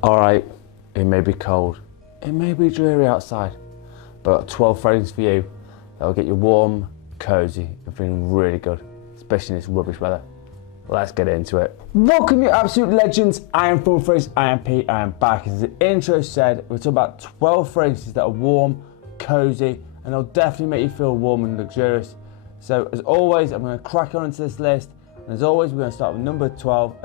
Alright, it may be cold, it may be dreary outside, but 12 fragrance for you that'll get you warm, cozy, and feeling really good, especially in this rubbish weather. Let's get into it. Welcome, you absolute legends. I am Full Fragrance, I am Pete, I am back. As the intro said, we're talking about 12 fragrances that are warm, cozy, and they'll definitely make you feel warm and luxurious. So as always, I'm going to crack on into this list, and as always, we're going to start with number 12,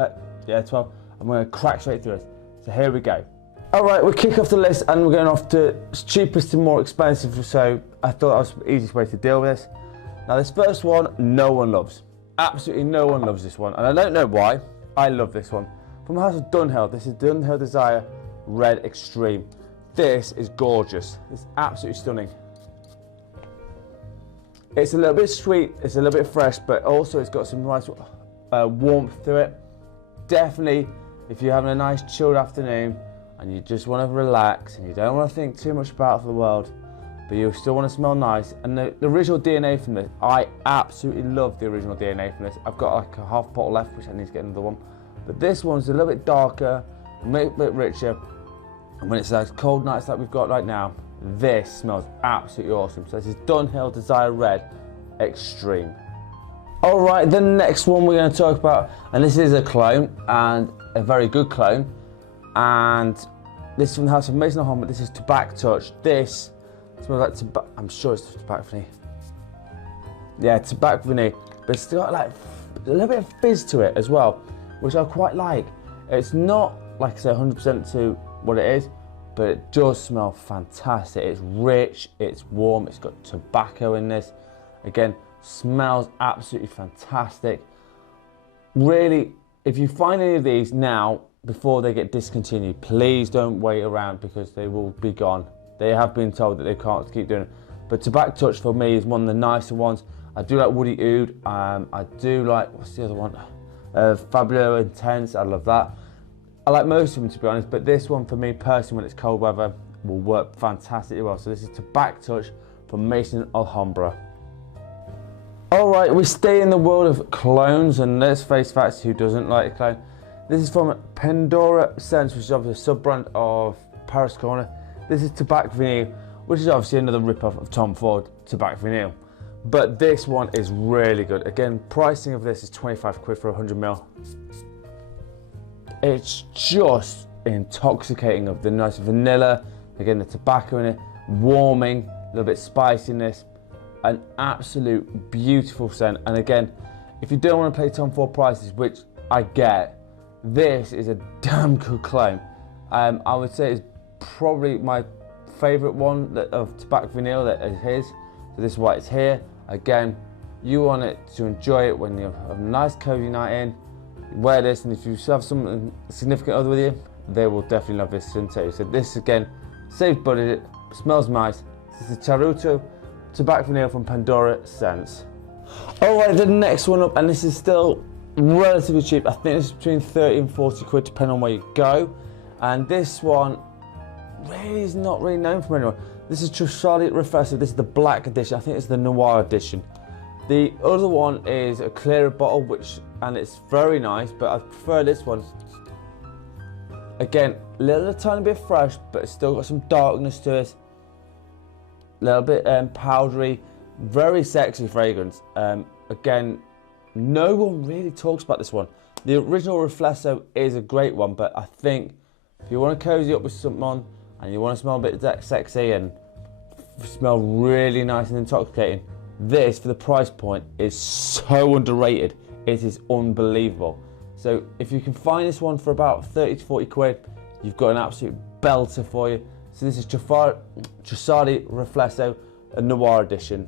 12, and we're going to crack straight through it. So here we go. All right, we'll kick off the list, and we're going off to cheapest to more expensive, so I thought that was the easiest way to deal with this. Now this first one, no one loves. Absolutely no one loves this one, and I don't know why. I love this one. From the house of Dunhill, this is Dunhill Desire Red Extreme. This is gorgeous. It's absolutely stunning. It's a little bit sweet, it's a little bit fresh, but also it's got some nice warmth to it. Definitely, if you're having a nice chilled afternoon and you just want to relax and you don't want to think too much about the world, but you still want to smell nice, and the original DNA from this, I absolutely love the original DNA from this. I've got like a half bottle left, which I need to get another one, but this one's a little bit darker, a little bit richer, and when it's those cold nights that we've got right now, this smells absolutely awesome. So this is Dunhill Desire Red Extreme. All right, the next one we're going to talk about, and this is a clone, and a very good clone, and this is from the house of Maison, but this is Tobacco Touch. This smells like tobacco. I'm sure it's tobacco vanille. Yeah, tobacco vanille, but it's still got like a little bit of fizz to it as well, which I quite like. It's not, like I say, 100% to what it is, but it does smell fantastic. It's rich, it's warm, it's got tobacco in this. Again, smells absolutely fantastic. Really, if you find any of these now, before they get discontinued, please don't wait around because they will be gone. They have been told that they can't keep doing it. But Tobacco Touch for me is one of the nicer ones. I do like Woody Oud. I do like, what's the other one? Fabulous Intense, I love that. I like most of them, to be honest, but this one for me personally, when it's cold weather, will work fantastically well. So this is Tobacco Touch from Maison Alhambra. All right, we stay in the world of clones, and let's face facts, who doesn't like a clone? This is from Pandora Scents, which is obviously a sub-brand of Paris Corner. This is Tobacco Vanille, which is obviously another rip-off of Tom Ford Tobacco Vanille. But this one is really good. Again, pricing of this is 25 quid for 100 ml. It's just intoxicating of the nice vanilla, again the tobacco in it, warming, a little bit spiciness, an absolute beautiful scent. And again, if you don't want to pay Tom Ford prices, which I get, this is a damn good clone. I would say it's probably my favourite one of Tobacco Vanille that is his. So this is why it's here. Again, you want it to enjoy it when you have a nice cozy night in. Wear this, and if you have some significant other with you, they will definitely love this scent too. So this again, saves budget, smells nice. This is the Charuto Tobacco Vanille from Pandora Scents. All right, the next one up, and this is still relatively cheap. I think it's between 30 and 40 quid, depending on where you go. And this one really is not really known from anyone. This is Trussardi Riffleso. This is the black edition. I think it's the Noir edition. The other one is a clearer bottle, and it's very nice, but I prefer this one. Again, a little tiny bit fresh, but it's still got some darkness to it. A little bit powdery, very sexy fragrance. Again, no one really talks about this one. The original Riffleso is a great one, but I think if you want to cozy up with someone and you want to smell a bit sexy and smell really nice and intoxicating, this, for the price point, is so underrated. It is unbelievable. So if you can find this one for about 30 to 40 quid, you've got an absolute belter for you. So this is Trussardi Riffleso, a Noir edition.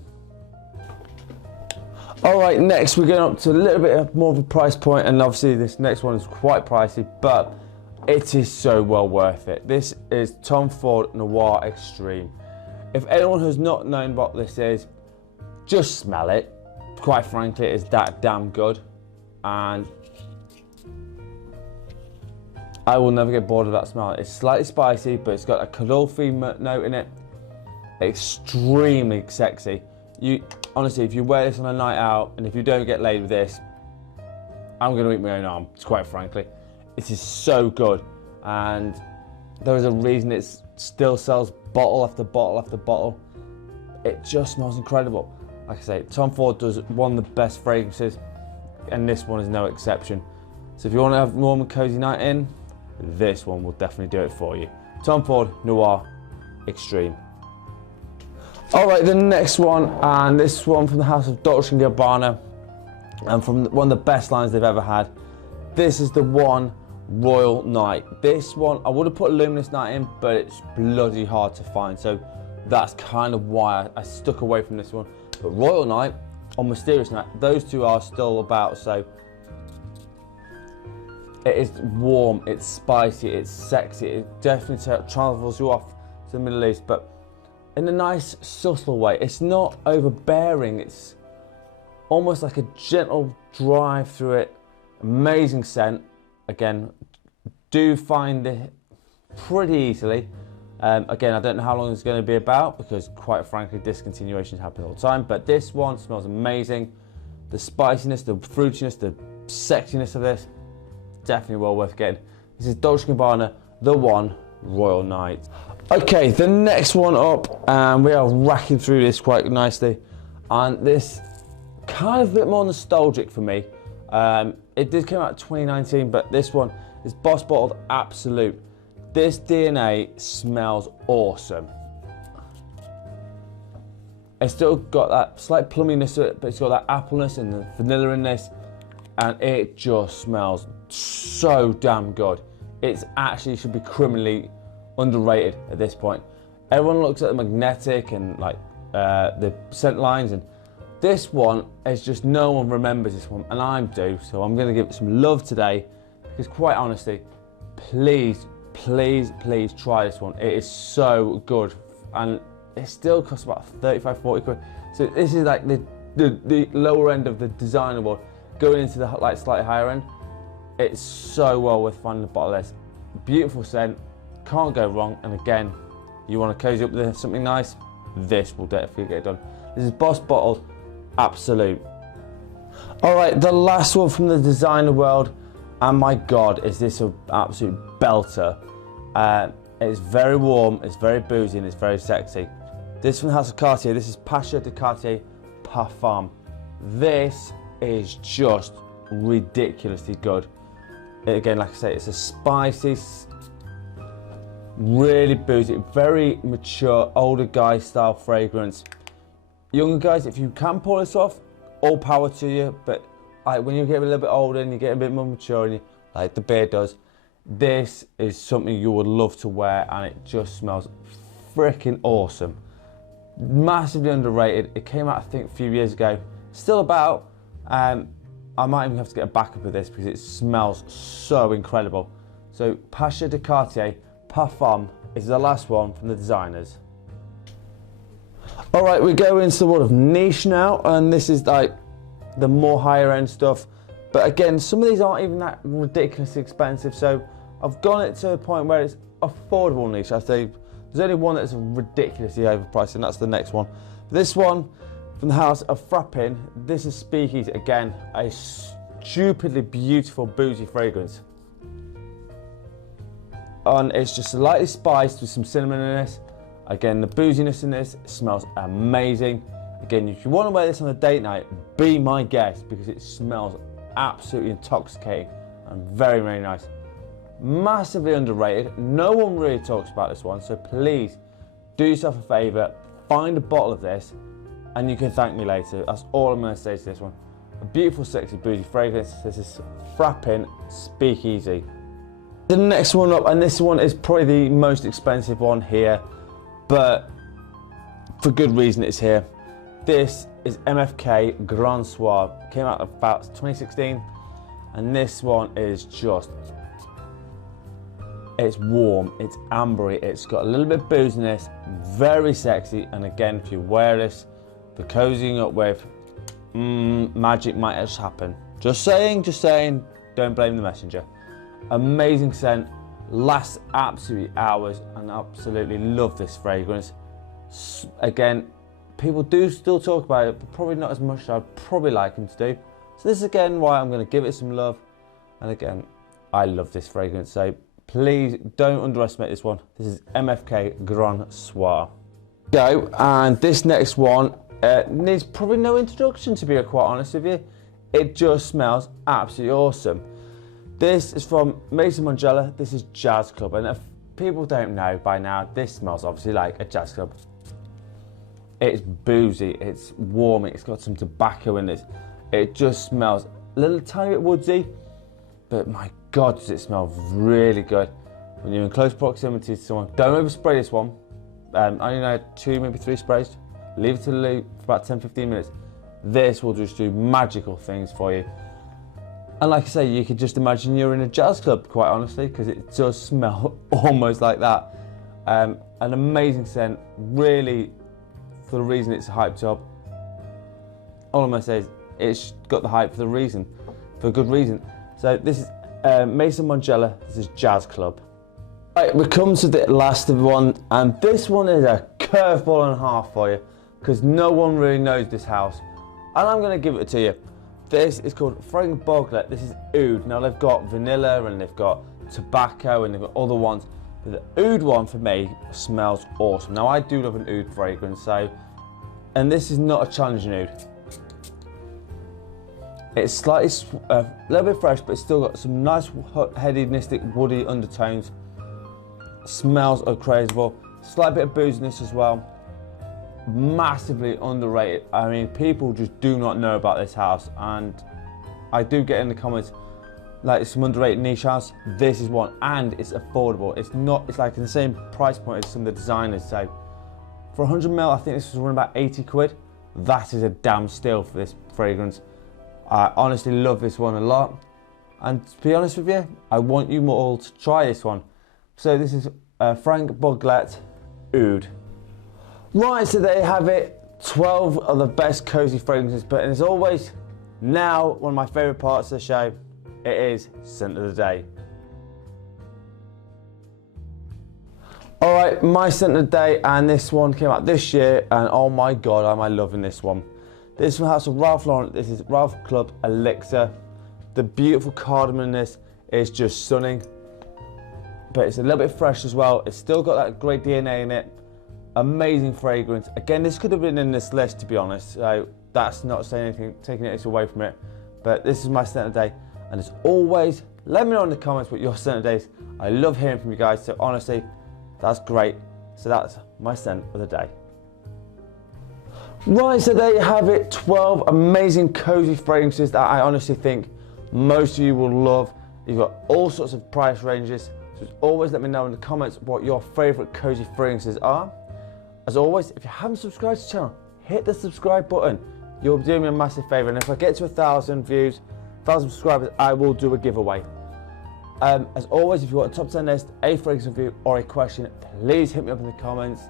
All right, next we're going up to a little bit more of a price point, and obviously this next one is quite pricey, but it is so well worth it. This is Tom Ford Noir Extreme. If anyone has not known what this is, just smell it. Quite frankly, it's that damn good, and I will never get bored of that smell. It's slightly spicy, but it's got a Cadolfi note in it. Extremely sexy. Honestly, if you wear this on a night out, and if you don't get laid with this, I'm going to eat my own arm, quite frankly. It is so good, and There is a reason it still sells bottle after bottle after bottle. It just smells incredible. Like I say, Tom Ford does one of the best fragrances, and this one is no exception. So if you want to have a warm and cozy night in, this one will definitely do it for you. Tom Ford Noir Extreme. All right, the next one, and this one from the house of Dolce & Gabbana, and from one of the best lines they've ever had. This is the one, Royal Night. This one, I would have put Luminous Night in, but it's bloody hard to find, so that's kind of why I stuck away from this one. But Royal Night or Mysterious Night, those two are still about, so it is warm, it's spicy, it's sexy, it definitely travels you off to the Middle East, but in a nice, subtle way. It's not overbearing, it's almost like a gentle drive through it. Amazing scent. Again, do find it pretty easily. Again, I don't know how long it's going to be about because, quite frankly, discontinuations happen all the time, but this one smells amazing. The spiciness, the fruitiness, the sexiness of this, definitely well worth getting. This is Dolce & Gabbana, The One, Royal Night. Okay, the next one up, and we are racking through this quite nicely, and this kind of a bit more nostalgic for me. It did come out in 2019, but this one is Boss Bottled Absolute. This DNA smells awesome. It's still got that slight plumminess to it, but it's got that appleness and the vanilla in this, and it just smells so damn good. It's actually should be criminally underrated at this point. Everyone looks at the magnetic and like the scent lines, and this one is just no one remembers this one, and I do, so I'm going to give it some love today because, quite honestly, please try this one. It is so good, and it still costs about 35-40 quid. So this is like the lower end of the designer world, going into the like slightly higher end. It's so well worth finding a bottle of this. Beautiful scent, can't go wrong, and again, you want to cozy up with something nice, this will definitely get it done. This is Boss Bottled Absolute. All right, the last one from the designer world, and my God, is this an absolute belter. It's very warm, it's very boozy, and it's very sexy. This from the house of Cartier, this is Pasha de Cartier Parfum. This is just ridiculously good. Again, like I say, it's a spicy, really boozy, very mature, older guy style fragrance. Younger guys, if you can pull this off, all power to you, but when you get a little bit older and you get a bit more mature, and you, like the beard does, this is something you would love to wear, and it just smells freaking awesome. Massively underrated. It came out, I think, a few years ago. Still about. I might even have to get a backup of this because it smells so incredible. So Pasha de Cartier Parfum is the last one from the designers. All right, we go into the world of niche now, and this is like the more higher end stuff. But again, some of these aren't even that ridiculously expensive, so I've gone it to a point where it's affordable niche. I say there's only one that's ridiculously overpriced, and that's the next one. This one from the house of Frapin, this is Speakeasy. Again, a stupidly beautiful boozy fragrance. And it's just slightly spiced with some cinnamon in this. Again, the booziness in this smells amazing. Again, if you want to wear this on a date night, be my guest because it smells absolutely intoxicating and very, very nice. Massively underrated. No one really talks about this one, so please do yourself a favour, find a bottle of this, and you can thank me later. That's all I'm going to say to this one. A beautiful, sexy, boozy fragrance. This is Frapin Speakeasy. The next one up, and this one is probably the most expensive one here, but for good reason it's here. This is MFK Grand Soir. Came out about 2016, and this one is just, it's warm, it's ambery, it's got a little bit of booziness, very sexy, and again, if you wear this for cozying up with, magic might just happen. Just saying, don't blame the messenger. Amazing scent, lasts absolutely hours, and absolutely love this fragrance. Again, people do still talk about it, but probably not as much as I'd probably like them to do. So this is again why I'm going to give it some love, and again, I love this fragrance, so Please don't underestimate this one. This is MFK Grand Soir. Go, and this next one needs probably no introduction, to be quite honest with you. It just smells absolutely awesome. This is from Maison. This is Jazz Club, and if people don't know by now, this smells obviously like a jazz club. It's boozy, it's warm, it's got some tobacco in it. It just smells a little tiny bit woodsy, but my God, does it smell really good when you're in close proximity to someone. Don't overspray this one. I only know 2, maybe 3 sprays. Leave it to leave for about 10-15 minutes. This will just do magical things for you. And like I say, you could just imagine you're in a jazz club, quite honestly, because it does smell almost like that. An amazing scent, really, for the reason it's hyped up. All I'm going to say is it's got the hype for a good reason. So this is Maison. This is Jazz Club. Right, we come to the last of one, and this one is a curveball and a half for you, because no one really knows this house, and I'm going to give it to you. This is called Frapin Speakeasy. This is oud. Now they've got vanilla and they've got tobacco and they've got other ones, but the oud one for me smells awesome. Now I do love an oud fragrance, so, and this is not a challenging oud. It's slightly a little bit fresh, but it's still got some nice hedonistic woody undertones. Smells incredible. Slight bit of booziness as well. Massively underrated. I mean, people just do not know about this house, and I do get in the comments like some underrated niche house. This is one, and it's affordable. It's like in the same price point as some of the designers. So for 100ml, I think this was around about 80 quid. That is a damn steal for this fragrance. I honestly love this one a lot, and to be honest with you, I want you all to try this one. So this is Frapin Speakeasy Oud. Right, so there you have it. 12 of the best cozy fragrances, but as always, now one of my favourite parts of the show, it is scent of the day. Alright, my scent of the day, and this one came out this year, and oh my God, am I loving this one. This one has a Ralph Lauren. This is Ralph Club Elixir. The beautiful cardamom in this is just stunning, but it's a little bit fresh as well. It's still got that great DNA in it. Amazing fragrance. Again, this could have been in this list, to be honest, so that's not saying anything, taking it away from it, but this is my scent of the day. And as always, let me know in the comments what your scent of the day is. I love hearing from you guys, so honestly, that's great. So that's my scent of the day. Right, so there you have it. 12 amazing cozy fragrances that I honestly think most of you will love. You've got all sorts of price ranges, so as always, let me know in the comments what your favorite cozy fragrances are. As always, if you haven't subscribed to the channel, hit the subscribe button. You'll be doing me a massive favor, and if I get to 1,000 views, 1,000 subscribers, I will do a giveaway. As always, if you want a top 10 list, a fragrance review, or a question, please hit me up in the comments.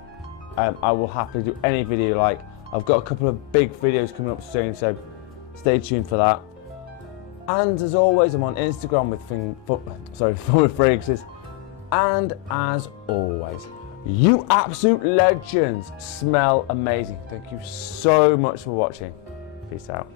I will happily do any video you like. I've got a couple of big videos coming up soon, so stay tuned for that. And as always, I'm on Instagram with Fun with Fragrances. And as always, you absolute legends smell amazing. Thank you so much for watching. Peace out.